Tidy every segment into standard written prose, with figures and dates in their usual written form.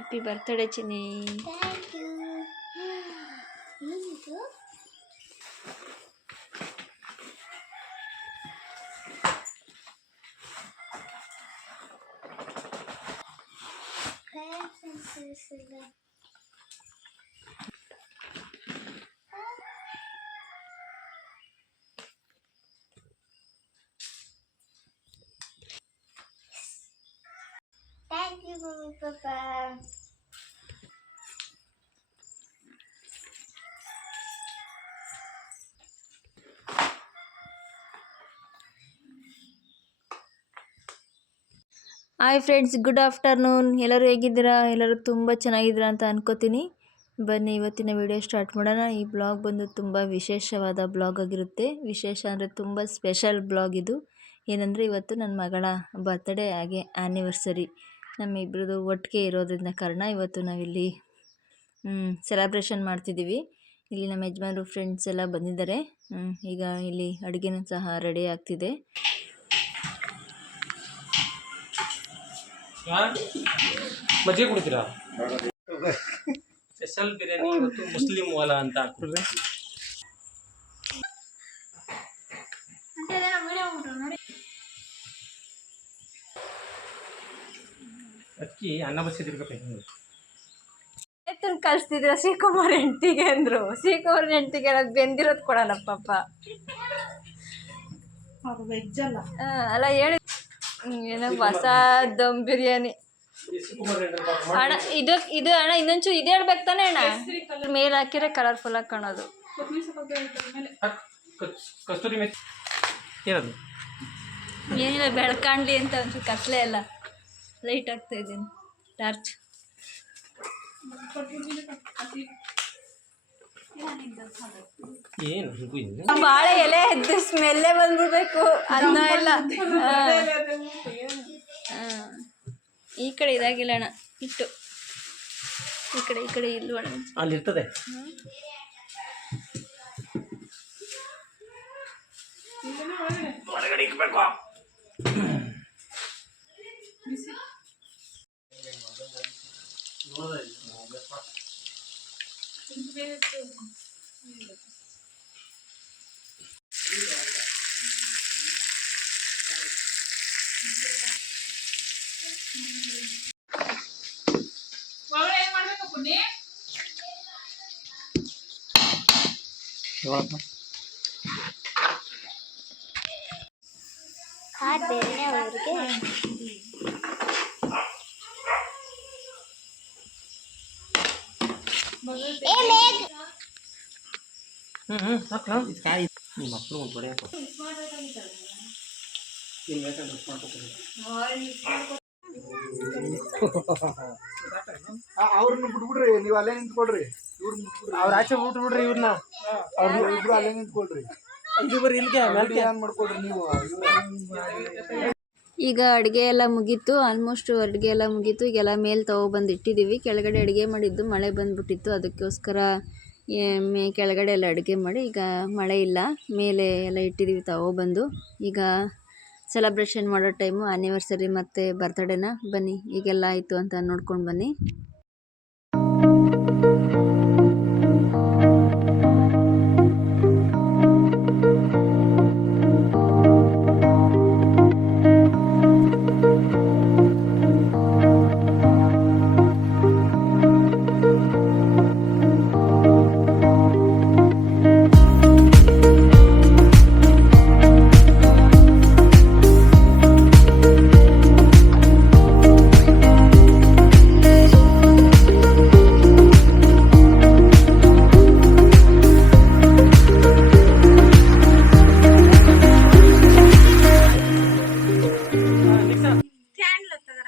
Happy birthday Chinni. Thank you. ಏನಿದು? Thank you, Mummy Papa. Hi friends, good afternoon. ಎಲ್ಲರೂ ಹೇಗಿದ್ದೀರಾ? ಎಲ್ಲರೂ ತುಂಬ ಚೆನ್ನಾಗಿದ್ದೀರಾ ಅಂತ ಅನ್ಕೋತೀನಿ. ಬನ್ನಿ ಇವತ್ತಿನ ವಿಡಿಯೋ ಸ್ಟಾರ್ಟ್ ಮಾಡೋಣ. ಈ ಬ್ಲಾಗ್ ಬಂದು ತುಂಬ ವಿಶೇಷವಾದ ಬ್ಲಾಗ್ ಆಗಿರುತ್ತೆ. ವಿಶೇಷ ಅಂದರೆ ತುಂಬ ಸ್ಪೆಷಲ್ ಬ್ಲಾಗ್ ಇದು. ಏನಂದರೆ ಇವತ್ತು ನನ್ನ ಮಗಳ ಬರ್ತ್ಡೇ ಹಾಗೆ ಆ್ಯನಿವರ್ಸರಿ ನಮ್ಮಿಬ್ಬರದು ಒಟ್ಟಿಗೆ ಇರೋದ್ರಿಂದ ಕಾರಣ ಇವತ್ತು ನಾವಿಲ್ಲಿ ಸೆಲೆಬ್ರೇಷನ್ ಮಾಡ್ತಿದ್ದೀವಿ. ಇಲ್ಲಿ ನಮ್ಮ ಯಜಮಾನರು ಫ್ರೆಂಡ್ಸ್ ಎಲ್ಲ ಬಂದಿದ್ದಾರೆ. ಈಗ ಇಲ್ಲಿ ಅಡುಗೆನೂ ಸಹ ರೆಡಿ ಆಗ್ತಿದೆ. ಮಜ್ಜಿಗೆ ಕುಡಿತೀರಾ? ಸ್ಪೆಷಲ್ ಬಿರಿಯಾನಿ ಇವತ್ತು ಮುಸ್ಲಿಂ ವಾಲ ಅಂತ ಹಾಕ್ಬಿಡ್ರಿ. ಅಕ್ಕಿ ಅನ್ನ ಬಸಿದಿರ್ಬೇಕು. ಎತ್ತನ್ ಕಳಿಸ್ತಿದ್ರ ಶ್ರೀಕುಮಾರ್ ಹೆಂಡ್ತಿಗೆ ಅಂದರು. ಶ್ರೀಕುಮಾರ್ ಹೆಂಡ್ತಿಗೆ ಬೆಂದಿರೋದು ಕೊಡೋಣ ಪಾಪ. ಅಲ್ಲ ಹೇಳಿ ಏನೋ ಹೊಸ ದಮ್ ಬಿರಿಯಾನಿ ಅಣ್ಣ. ಇದು ಅಣ್ಣ ಇನ್ನೊಂಚೂರು ಇದು ಹೇಳ್ಬೇಕು ತಾನೆ ಅಣ್ಣ. ಮೇಲೆ ಹಾಕಿದ್ರೆ ಕಲರ್ಫುಲ್ ಆಗಿ ಕಾಣೋದು. ಕಸ್ತೂರಿ ಮೆಥಿ ಏನದು? ಏನಿಲ್ಲ, ಬೆಳ್ಕಾಣ್ಲಿ ಅಂತ ಒಂಚೂರು ಕತ್ಲೆ ಎಲ್ಲ ಲೈಟ್ ಆಗ್ತಾ ಇದ್ದೀನಿ. ಟಾರ್ಚ್ ಬಾಳೆ ಎಲೆ ಎದ್ದು ಸ್ಮೆಲ್ಲೇ ಬಂದ್ಬಿಡ್ಬೇಕು ಅನ್ನ ಎಲ್ಲ. ಈ ಕಡೆ ಇದಾಗಿಲ್ಲ ಅಣ್ಣ, ಇಟ್ಟು ಈ ಕಡೆ ಇಲ್ವಣ, ಅಲ್ಲಿರ್ತದೆ. ಒಳಗಡೆ ಇಕ್ಬೇಕು. ಮಕ್ಕಳು ಒಂದು ಅವ್ರನ್ನ ಬಿಟ್ಬಿಡ್ರಿ, ನೀವು ಅಲ್ಲೇ ನಿಂತ್ಕೊಡ್ರಿ. ಅವ್ರ ಆಚೆ ಬಿಟ್ಬಿಡ್ರಿ, ಇವ್ರನ್ನ ಇಬ್ರು ಅಲ್ಲೇ ನಿಂತ್ಕೊಡ್ರಿ. ಮಾಡ್ಕೊಡ್ರಿ ನೀವು. ಈಗ ಅಡುಗೆ ಎಲ್ಲ ಮುಗೀತು. ಆಲ್ಮೋಸ್ಟ್ ಅಡುಗೆ ಎಲ್ಲ ಮುಗೀತು. ಈಗೆಲ್ಲ ಮೇಲೆ ತೊಗೊಬಂದು ಇಟ್ಟಿದ್ದೀವಿ. ಕೆಳಗಡೆ ಅಡುಗೆ ಮಾಡಿದ್ದು ಮಳೆ ಬಂದುಬಿಟ್ಟಿತ್ತು, ಅದಕ್ಕೋಸ್ಕರ ಕೆಳಗಡೆ ಎಲ್ಲ ಅಡುಗೆ ಮಾಡಿ, ಈಗ ಮಳೆ ಇಲ್ಲ, ಮೇಲೆ ಎಲ್ಲ ಇಟ್ಟಿದ್ದೀವಿ ತೊಗೊಬಂದು. ಈಗ ಸೆಲೆಬ್ರೇಷನ್ ಮಾಡೋ ಟೈಮು ಆ್ಯನಿವರ್ಸರಿ ಮತ್ತು ಬರ್ತ್ಡೇನ. ಬನ್ನಿ ಈಗೆಲ್ಲ ಆಯಿತು ಅಂತ ನೋಡ್ಕೊಂಡು ಬನ್ನಿ.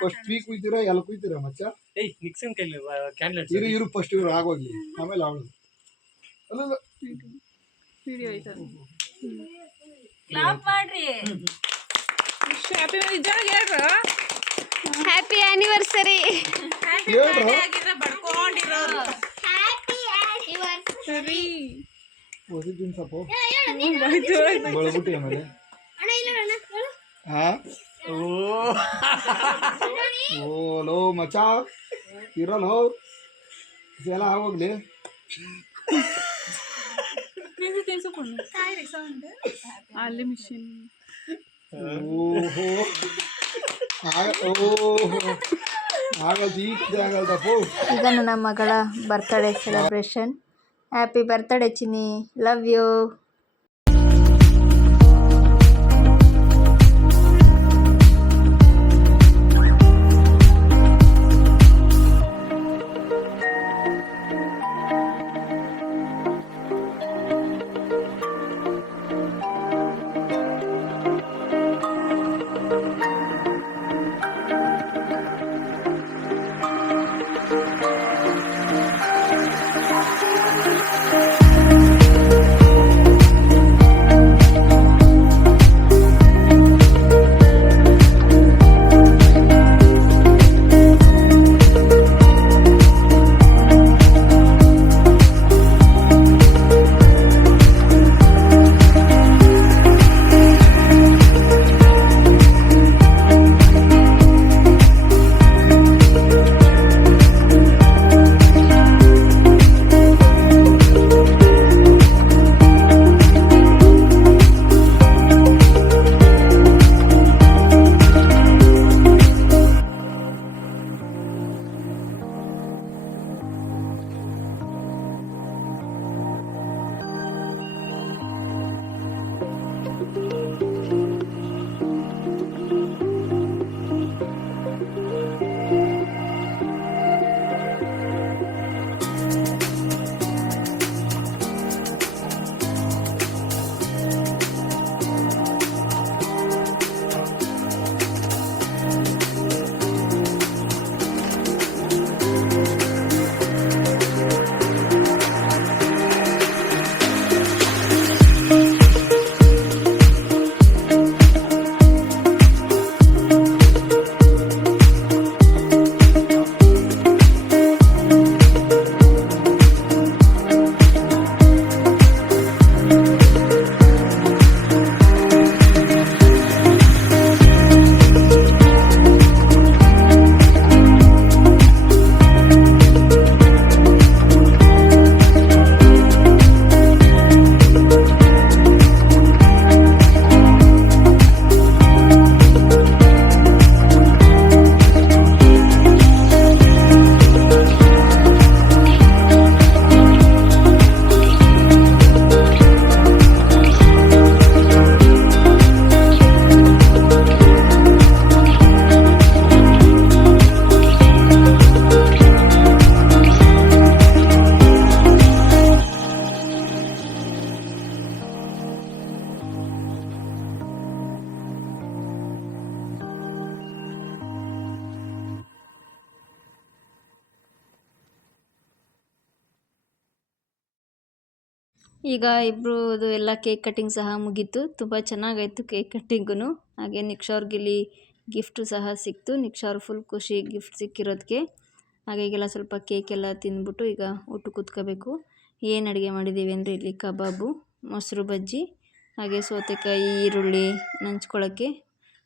ಫಸ್ಟ್ ವೀಕ್ ಕುಯ್ತೀರಾ ಎಲ್ಲ ಕುಯ್ತೀರಾ ಮಚ್ಚ? ನಿಕ್ಸನ್ ಕೈಲಿ ಕ್ಯಾಂಡಲ್ ಇರು ಫಸ್ಟ್ ಇವ್ರು ಆಗೋಗ್ಲಿ, ಆಮೇಲೆ ಅವಳು ಅಲ್ಲ ವಿಡಿಯೋ ಐತೆ, ಕ್ಲಾಪ್ ಮಾಡ್ರಿ. Happy anniversary. ಬಳಬಿಟ್ಟು ಆಮೇಲೆ ಹಾ. ಓ ಲೋ ಮಚ್ಚ, ಇರೋನು ಇದೆಲ್ಲ ಆಗೋಗ್ಲಿ. ಅಲ್ಲಿ ಮಿಷಿನ್ ಓಹೋ ಆಗಲ್ದಪ್ಪ. ಈಗ ನನ್ನ ಮಗಳ birthday celebration. Happy birthday Chinni, love you. ಈಗ ಇಬ್ಬರದು ಎಲ್ಲ ಕೇಕ್ ಕಟ್ಟಿಂಗ್ ಸಹ ಮುಗೀತು. ತುಂಬ ಚೆನ್ನಾಗಾಯಿತು ಕೇಕ್ ಕಟ್ಟಿಂಗೂ. ಹಾಗೆ ನಿಕ್ಷಾ ಅವ್ರಿಗೆ ಇಲ್ಲಿ ಗಿಫ್ಟು ಸಹ ಸಿಕ್ತು. ನಿಕ್ಷಾ ಅವ್ರು ಫುಲ್ ಖುಷಿ ಗಿಫ್ಟ್ ಸಿಕ್ಕಿರೋದಕ್ಕೆ. ಹಾಗೆ ಈಗೆಲ್ಲ ಸ್ವಲ್ಪ ಕೇಕೆಲ್ಲ ತಿಂದ್ಬಿಟ್ಟು ಈಗ ಊಟ ಕೂತ್ಕೋಬೇಕು. ಏನು ಅಡುಗೆ ಮಾಡಿದ್ದೀವಿ ಅಂದರೆ ಇಲ್ಲಿ ಕಬಾಬು, ಮೊಸರು ಬಜ್ಜಿ, ಹಾಗೆ ಸೌತೆಕಾಯಿ, ಈರುಳ್ಳಿ ನಂಚ್ಕೊಳ್ಳೋಕ್ಕೆ.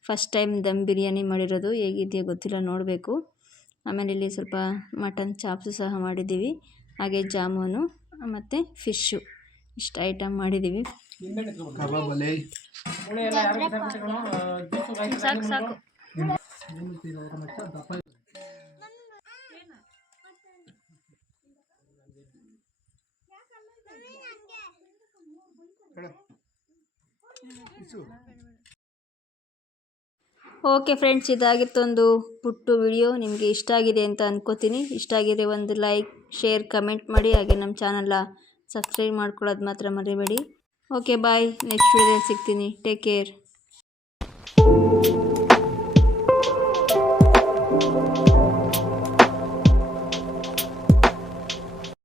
ಫಸ್ಟ್ ಟೈಮ್ ದಮ್ ಬಿರಿಯಾನಿ ಮಾಡಿರೋದು, ಹೇಗಿದೆಯೋ ಗೊತ್ತಿಲ್ಲ, ನೋಡಬೇಕು. ಆಮೇಲೆ ಇಲ್ಲಿ ಸ್ವಲ್ಪ ಮಟನ್ ಚಾಪ್ಸು ಸಹ ಮಾಡಿದ್ದೀವಿ. ಹಾಗೆ ಜಾಮೂನು ಮತ್ತು ಫಿಶ್ಶು, ಇಷ್ಟು ಐಟಮ್ ಮಾಡಿದ್ದೀವಿ. ಕಬಾಬಲ್ಲಿ ಸಾಕು ಸಾಕು. ಓಕೆ ಫ್ರೆಂಡ್ಸ್, ಇದಾಗಿತ್ತು ಒಂದು ಪುಟ್ಟು ವಿಡಿಯೋ. ನಿಮಗೆ ಇಷ್ಟ ಆಗಿದೆ ಅಂತ ಅನ್ಕೋತೀನಿ. ಇಷ್ಟ ಆಗಿದೆ ಒಂದು ಲೈಕ್, ಶೇರ್, ಕಮೆಂಟ್ ಮಾಡಿ. ಹಾಗೆ ನಮ್ಮ ಚಾನಲ್ನ ಸಬ್ಸ್ಕ್ರೈಬ್ ಮಾಡ್ಕೊಳ್ಳೋದು ಮಾತ್ರ ಮರಿಬೇಡಿ. ಓಕೆ ಬಾಯ್, ನೆಕ್ಸ್ಟ್ ವಿಡಿಯೋದಲ್ಲಿ ಸಿಗ್ತೀನಿ. Take care.